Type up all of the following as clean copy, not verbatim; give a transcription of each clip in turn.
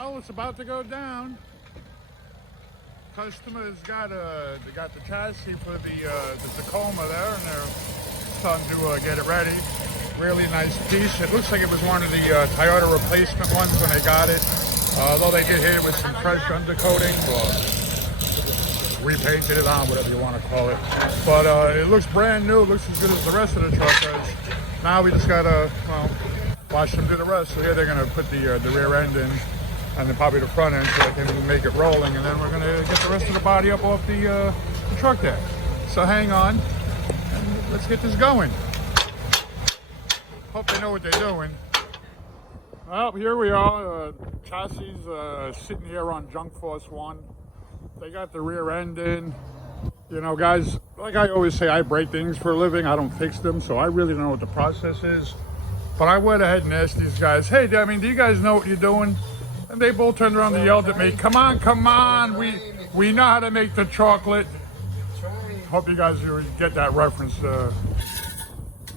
Oh, it's about to go down. Customers got they got the chassis for the Tacoma there, and they're starting to get it ready. Really nice piece. It looks like it was one of the Toyota replacement ones when they got it. Although they did hit it with some fresh undercoating, or repainted it on, whatever you want to call it. But it looks brand new. It looks as good as the rest of the truck does. Now we just gotta, well, watch them do the rest. So here they're gonna put the rear end in, and then probably the front end, so they can make it rolling, and then we're gonna get the rest of the body up off the truck there. So hang on, and let's get this going. Hope they know what they're doing. Well, here we are. Chassis sitting here on Junk Force 1. They got the rear end in. You know, guys, like I always say, I break things for a living. I don't fix them, so I really don't know what the process is. But I went ahead and asked these guys, hey, I mean, do you guys know what you're doing? And they both turned around and yelled at me, come on, we know how to make the chocolate. Hope you guys get that reference,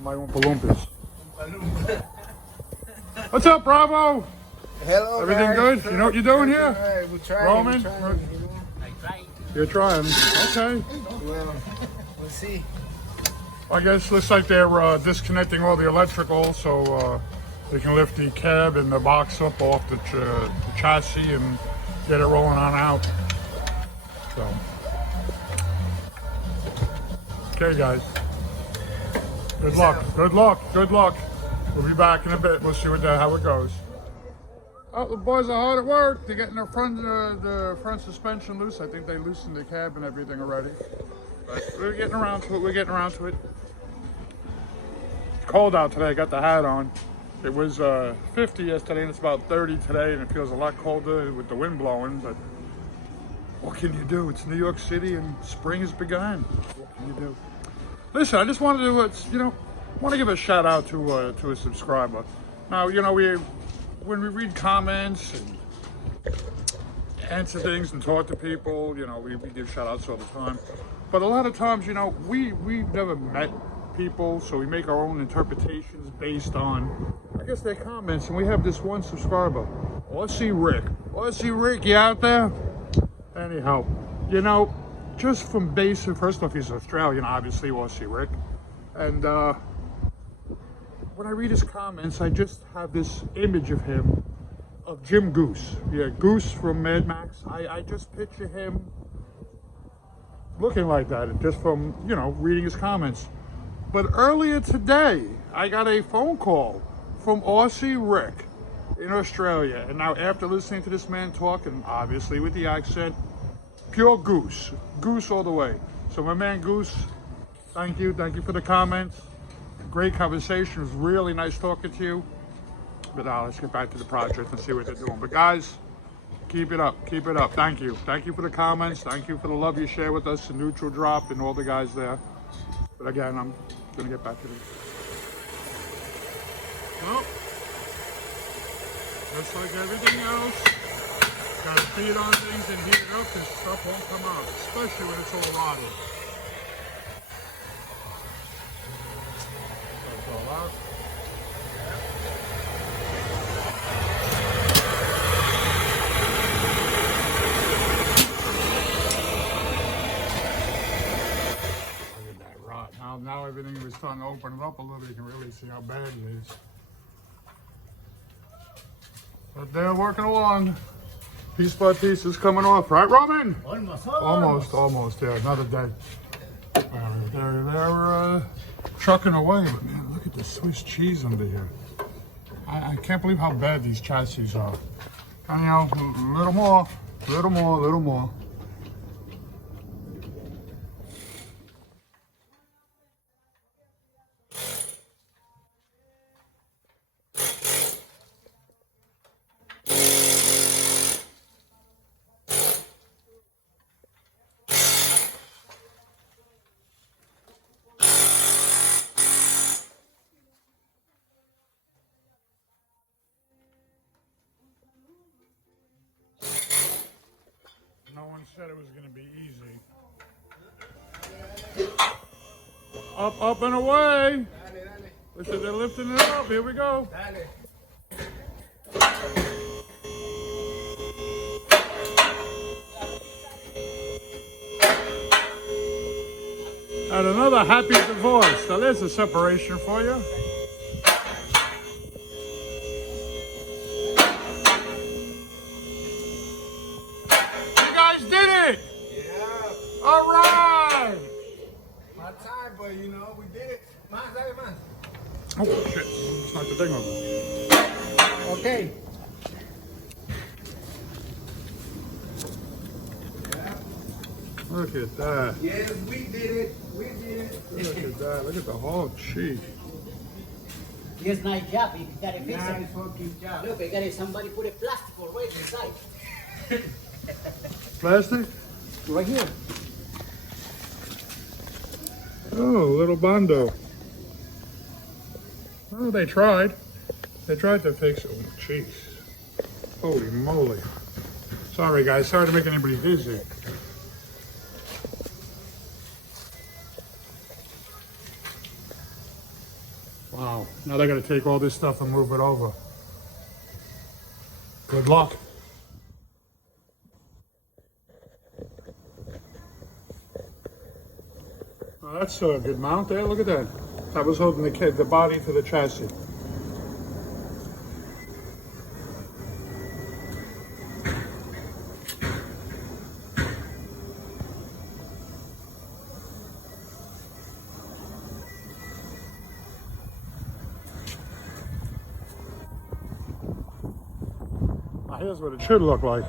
my Oompa Loompas. What's up, Bravo? Hello, everything guys. good? You know what you're doing here? Right, we're trying. Roman? You're trying. Okay. Well, we'll see. I guess looks like they're disconnecting all the electrical, so they can lift the cab and the box up off the chassis and get it rolling on out. So, okay, guys. Good luck. Good luck. Good luck. We'll be back in a bit. We'll see how it goes. Oh, the boys are hard at work. They're getting the front suspension loose. I think they loosened the cab and everything already. But we're getting around to it. We're getting around to it. It's cold out today. I got the hat on. It was 50 yesterday, and it's about 30 today, and it feels a lot colder with the wind blowing. But what can you do? It's New York City, and spring has begun. What can you do? Listen, I just wanted to, want to give a shout out to a subscriber. Now, when we read comments and answer things and talk to people, we give shout outs all the time. But a lot of times, we've never met people, so we make our own interpretations based on, I guess, their comments. And we have this one subscriber, Aussie Rick. Aussie Rick, you out there? Anyhow, just from basic, first off, he's Australian, obviously, Aussie Rick. And when I read his comments, I just have this image of him, of Jim Goose. Yeah, Goose from Mad Max. I just picture him looking like that, just from, reading his comments. But earlier today, I got a phone call from Aussie Rick in Australia. And now after listening to this man talk, and obviously with the accent, pure Goose. Goose all the way. So my man Goose, thank you. Thank you for the comments. Great conversation. It was really nice talking to you. But now let's get back to the project and see what they're doing. But guys, keep it up. Keep it up. Thank you. Thank you for the comments. Thank you for the love you share with us, and Neutral Drop and all the guys there. But again, I'm going to get back to this. Well, just like everything else, got to feed on things and heat it up, and stuff won't come out, especially when it's all rotted. That's all out. Look at that rot. Now everything is starting to open it up a little. You can really see how bad it is. But they're working along. Piece by piece is coming off, right, Roman? Almost. Yeah, another day. They're trucking away, but man, look at the Swiss cheese under here. I can't believe how bad these chassis are. And a little more. No one said it was going to be easy. Up and away. Listen, they're lifting it up. Here we go. And another happy divorce. Now there's a separation for you. You guys did it! Yeah. All right! My time, but you know, we did it. Man. Oh shit, it's not the thing over. Okay. Look at that. Yes, we did it. We did it. Look at that. Look at the whole cheek. Yes, nice job. You gotta fix Nice it. fucking job. Look, I got somebody put a plastic already inside. Plastic? Right here. Oh, little Bondo. Well, they tried. They tried to fix it. Oh, jeez. Holy moly. Sorry, guys. Sorry to make anybody dizzy. Wow. Now they're going to take all this stuff and move it over. Good luck. Oh, that's a good mount there. Look at that. That was holding the body to the chassis. Now here's what it should look like.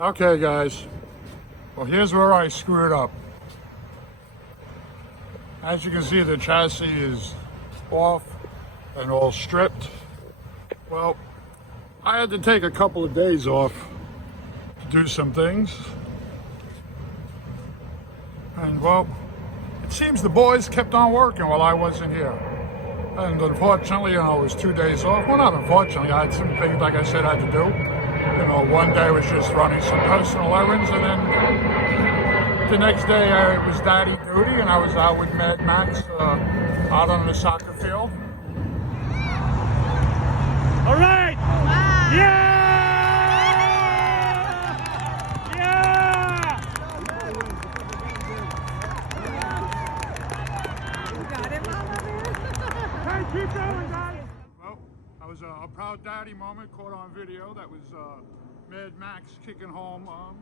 Okay, guys. Well, here's where I screwed up. As you can see, the chassis is off and all stripped. Well, I had to take a couple of days off to do some things. And, well, it seems the boys kept on working while I wasn't here. And unfortunately, it was 2 days off. Well, not unfortunately, I had some things, like I said, I had to do. One day was just running some personal errands, and then the next day it was daddy duty, and I was out with Mad Max out on the soccer field. All right! Wow. Yeah! Yeah! You got it, Mama. Hey, keep going, guys! Well, that was a proud daddy moment caught on video. That was Mad Max kicking home a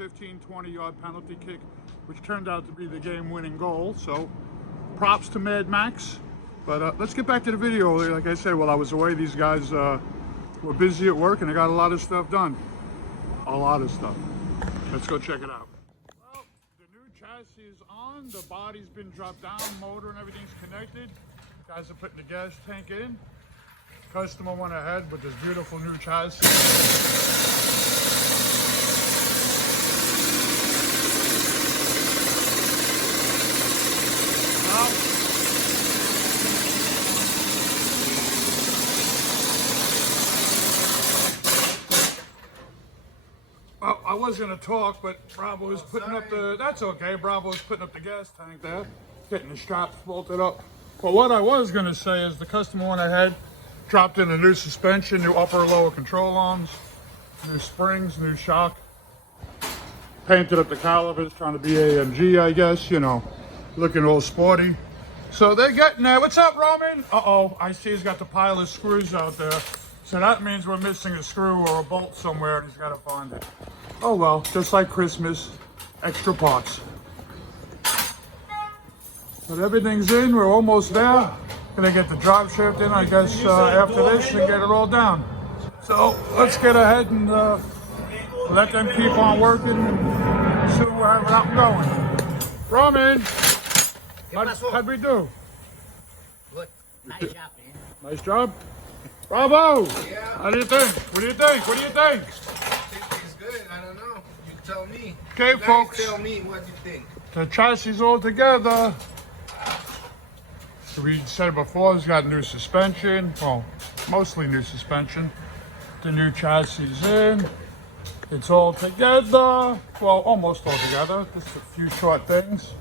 15-20 yard penalty kick, which turned out to be the game-winning goal. So props to Mad Max. But let's get back to the video. Like I said, while I was away, these guys were busy at work and they got a lot of stuff done. A lot of stuff. Let's go check it out. Well, the new chassis is on. The body's been dropped down. Motor and everything's connected. Guys are putting the gas tank in. Customer went ahead with this beautiful new chassis. Well, I was going to talk, but Bravo was putting up the, that's okay, Bravo was putting up the gas tank there, getting the straps bolted up. But what I was going to say is the customer went ahead, dropped in a new suspension, new upper and lower control arms, new springs, new shock, painted up the calipers, trying to be AMG, I guess, looking all sporty. So they're getting there. What's up, Roman? Uh-oh, I see he's got the pile of screws out there. So that means we're missing a screw or a bolt somewhere and he's got to find it. Oh well, just like Christmas, extra parts. But everything's in, we're almost there. Gonna get the drive shaft in, I guess, after this and get it all down. So let's get ahead and let them keep on working and see where I'm going. Roman, how'd we do? Good. Nice job, man. Nice job. Bravo! Yeah. How do you think? What do you think? What do you think? I think it's good. I don't know. You tell me. Okay, You guys folks. tell me what you think. The chassis all together. So we said it before, it's got new suspension. Well, mostly new suspension. The new chassis is in. It's all together. Well, almost all together. Just a few short things.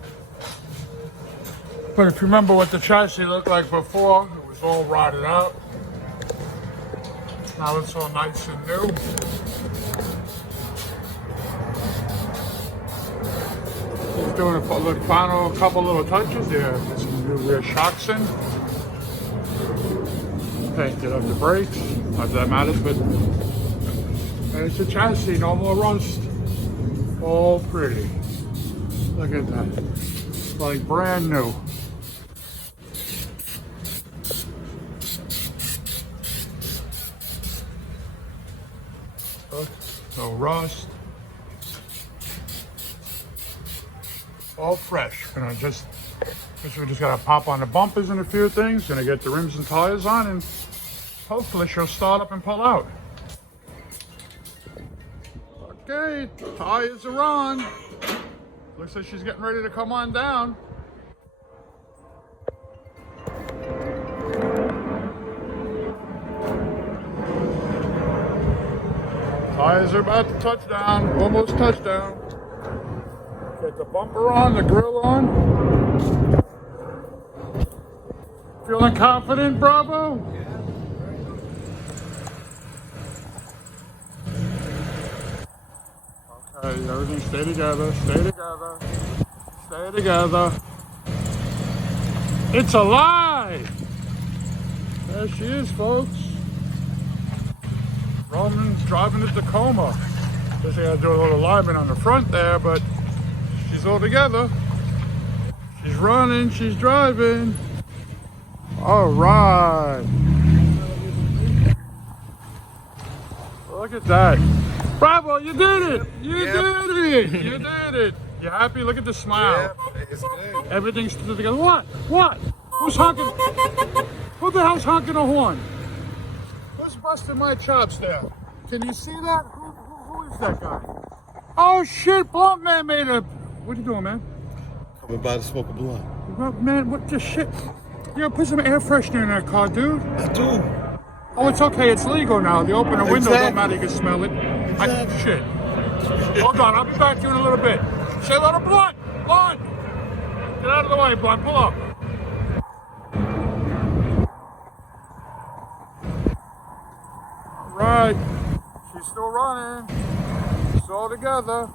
But if you remember what the chassis looked like before, it was all rotted out. Now it's all nice and new. He's doing a final couple little touches there. There's some new rear shocks in. Painted up the brakes. Not that matters, but there's the chassis, no more rust. All pretty. Look at that. Like brand new. Look, no rust. All fresh. Gonna just we just gotta pop on the bumpers and a few things. Gonna get the rims and tires on, and hopefully she'll start up and pull out. Okay, tires are on. Looks like she's getting ready to come on down. Tires are about to touch down, almost touchdown. Get the bumper on, the grill on. Feeling confident, Bravo? Okay, everything stay together, stay together, stay together. It's alive! There she is, folks. Roman's driving the Tacoma. Guess I gotta do a little alignment on the front there, but she's all together. She's running, she's driving. All right. Look at that. Bravo, you did it! You did it! You did it! You happy? Look at the smile. Yeah, it's good. Everything's still together. What? What? Who's honking? Who the hell's honking a horn? Who's busting my chops there? Can you see that? Who is that guy? Oh shit, Blunt Man made a... What are you doing, man? I'm about to smoke a blunt. What, man, what the shit? You gotta put some air freshener in that car, dude. I do. Oh, it's okay, it's legal now. The open the window, don't Exactly. matter, you can smell it. Exactly. Shit. Hold on, I'll be back to you in a little bit. Say hello to Blunt! Blunt! Get out of the way, Blunt, pull up. Alright, she's still running. It's all together.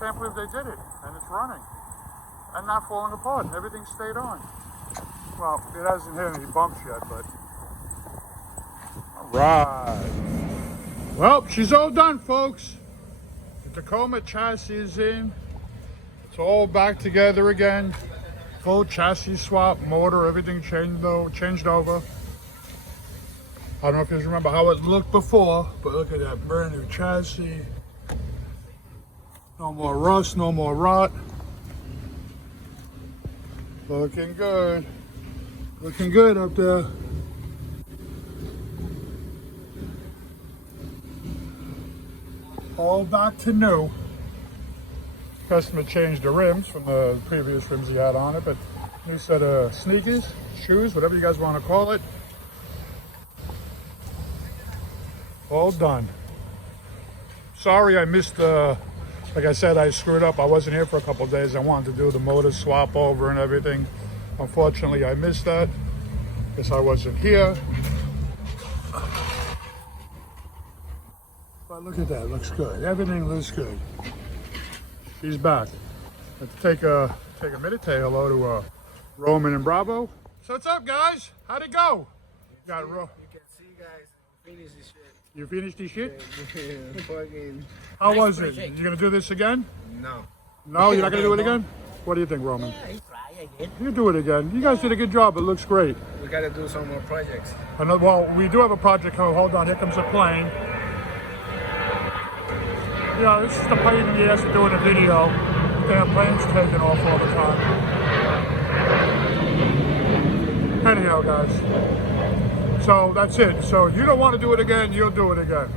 Can't believe they did it, and it's running. And not falling apart, and everything stayed on. Well, it hasn't hit any bumps yet, but... Alright. Well, she's all done, folks. The Tacoma chassis is in. It's all back together again. Full chassis swap, motor, everything changed over. I don't know if you remember how it looked before, but look at that brand new chassis. No more rust, no more rot. Looking good. Looking good up there. All back to new. Customer changed the rims from the previous rims he had on it, but new set of sneakers, shoes, whatever you guys want to call it. All done. Sorry I missed like I said, I screwed up. I wasn't here for a couple of days. I wanted to do the motor swap over and everything. Unfortunately, I missed that. Guess I wasn't here. But look at that, looks good. Everything looks good. She's back. Let's take a minute to say hello to Roman and Bravo. So what's up, guys? How'd it go? You can see, guys, finish this shit. You finished this shit? Yeah, fucking... How was it? You gonna do this again? No. No, you're not gonna do it again? What do you think, Roman? Yeah, try again. You do it again. You guys did a good job. It looks great. We gotta do some more projects. Well, we do have a project coming. Hold on, here comes a plane. Yeah, this is the pain in the ass of doing a video. Damn plane's taking off all the time. Anyhow, guys. So that's it. So you don't want to do it again, you'll do it again.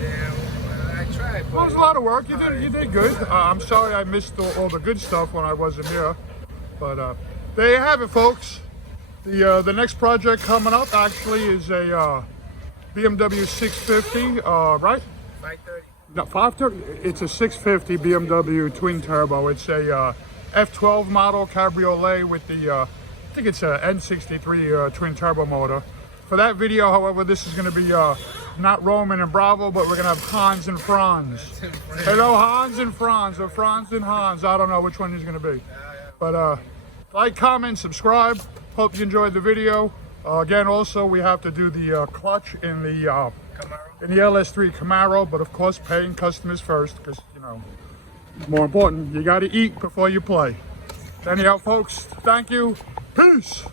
Yeah, well, I tried, but... Well, it was a lot of work. You did good. I'm sorry I missed all the good stuff when I wasn't here. But there you have it, folks. The next project coming up actually is a BMW 650, right? 530. No, it's a 650 BMW twin turbo. It's a F12 model cabriolet with the, I think it's a N63 twin turbo motor. For that video, however, this is going to be not Roman and Bravo, but we're going to have Hans and Franz. Hello, Hans and Franz, or Franz and Hans. I don't know which one he's going to be. But like, comment, subscribe. Hope you enjoyed the video. Again, also, we have to do the clutch in the LS3 Camaro, but of course, paying customers first, because, you know, more important, you got to eat before you play. Anyhow, folks, thank you. Peace.